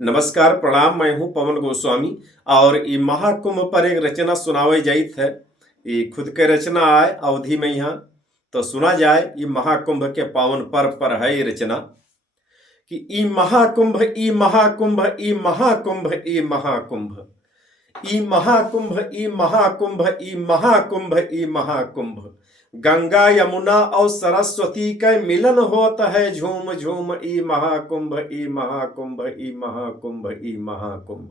नमस्कार प्रणाम। मैं हूं पवन गोस्वामी और ये महाकुंभ पर एक रचना सुनावे जाइत है। ये खुद के रचना आए अवधि में यहाँ तो सुना जाए। ये महाकुंभ के पावन पर्व पर है ये रचना कि ई महाकुंभ ई महाकुंभ ई महाकुंभ ई महाकुंभ ई महाकुंभ ई महाकुंभ ई महाकुंभ ई महाकुंभ गंगा यमुना और सरस्वती के मिलन होता है झूम झूम ई महाकुंभ ई महाकुंभ ई महाकुंभ ई महाकुंभ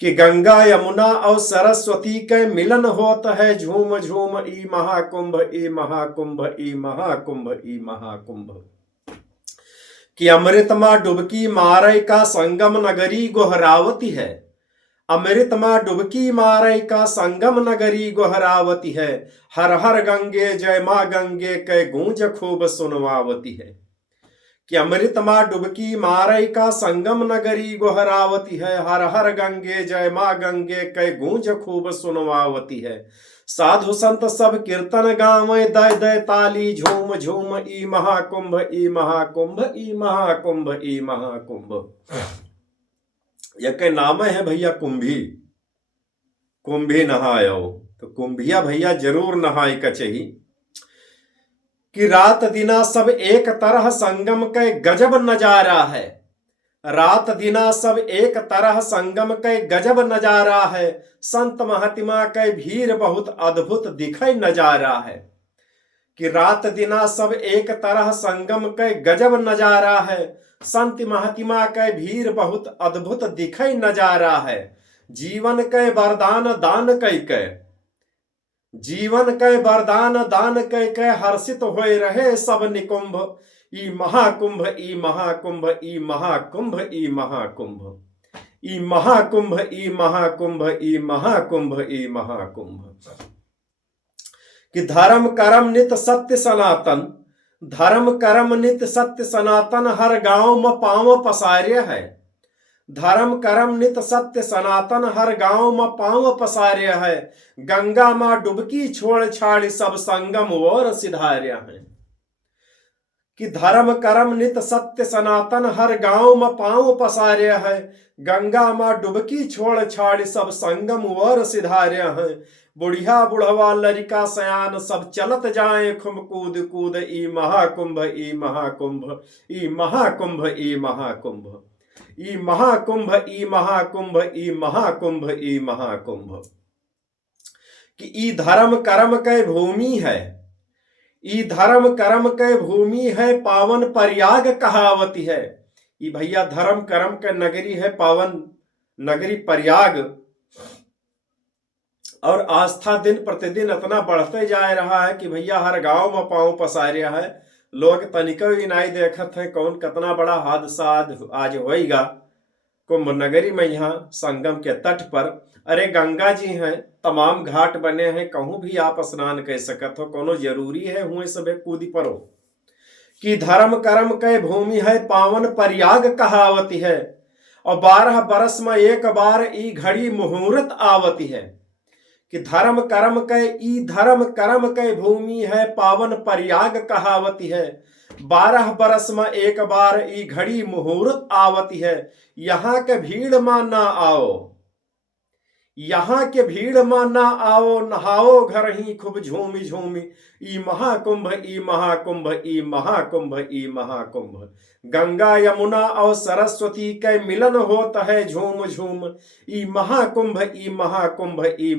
कि गंगा यमुना और सरस्वती के मिलन होता है झूम झूम ई महाकुंभ ई महाकुंभ ई महाकुंभ ई महाकुंभ कि अमृतमा डुबकी मारे का संगम नगरी गोहरावती है। अमृतमा डुबकी मारे का संगम नगरी गोहरावती है। हर हर गंगे जय माँ गंगे कै गूंज खूब सुनवावती है। कि अमृतमा डुबकी मारे का संगम नगरी गोहरावती है। हर हर गंगे जय माँ गंगे कै गूंज खूब सुनवावती है। साधु संत सब कीर्तन गावे दय दय ताली झूम झूम ई महाकुंभ ई महाकुंभ ई महाकुंभ ई महाकुंभ। यह नाम है भैया कुंभी। कुंभी नहायो तो कुंभिया भैया जरूर नहाय कचही। कि रात दिना सब एक तरह संगम के गजब नजारा है। रात दिना सब एक तरह संगम के गजब नजारा है। संत महात्मा के भीड़ बहुत अद्भुत दिखाई नजारा है। कि रात दिना सब एक तरह संगम के गजब नजारा है। संत महात्मा के भीड़ बहुत अद्भुत दिखाई नजारा है। जीवन के वरदान दान के जीवन के वरदान दान के हर्षित होए रहे सब निकुंभ ई महाकुंभ ई महाकुंभ ई महाकुंभ ई महाकुंभ ई महाकुंभ ई महाकुंभ ई महाकुंभ ई महाकुंभ। कि धर्म कर्म नित सत्य सनातन धर्म कर्म नित सत्य सनातन हर गांव में पांव पसार्य है। धर्म कर्म नित सत्य सनातन हर गांव में पांव पसार्य है। गंगा मां डुबकी छोड़ छाड़ सब संगम और सिधार्य है। कि धर्म कर्म नित सत्य सनातन हर गांव में पांव पसार्य है। गंगा मां डुबकी छोड़ छाड़ सब संगम और सिधार्य है। बुढ़िया बुढ़वा लड़का सयान सब चलत जाए खुम कूद कूद ई महाकुंभ ई महाकुंभ ई महाकुंभ ई महाकुंभ ई महाकुंभ ई महाकुंभ ई महाकुंभ ई महाकुंभ। कि ई धर्म कर्म के भूमि है। ई धर्म कर्म के भूमि है पावन प्रयाग कहावती है। ई भैया धर्म कर्म के नगरी है पावन नगरी प्रयाग। और आस्था दिन प्रतिदिन इतना बढ़ते जा रहा है कि भैया हर गांव में पांव पसारिया है। लोग तनिको ही नहीं देखत है कौन कितना बड़ा हादसा आज होएगा कुंभ नगरी में। यहाँ संगम के तट पर अरे गंगा जी हैं, तमाम घाट बने हैं, कहूं भी आप स्नान कर सकत हो, कोनो जरूरी है हुए सबे कूदी परो। कि धर्म कर्म के भूमि है पावन प्रयाग कहावती है। और 12 बरस में एक बार ई घड़ी मुहूर्त आवती है। कि धर्म कर्म के भूमि है पावन प्रयाग कहावती है। 12 बरस में एक बार ई घड़ी मुहूर्त आवती है। यहाँ के भीड़ में ना आओ, यहाँ के भीड़ में ना आओ, नहाओ घर ही खूब झूमी झूमी ई महाकुंभ ई महाकुंभ ई महाकुंभ ई महाकुंभ। गंगा यमुना और सरस्वती के मिलन होता है झूम झूम ई महाकुंभ ई महाकुंभ ई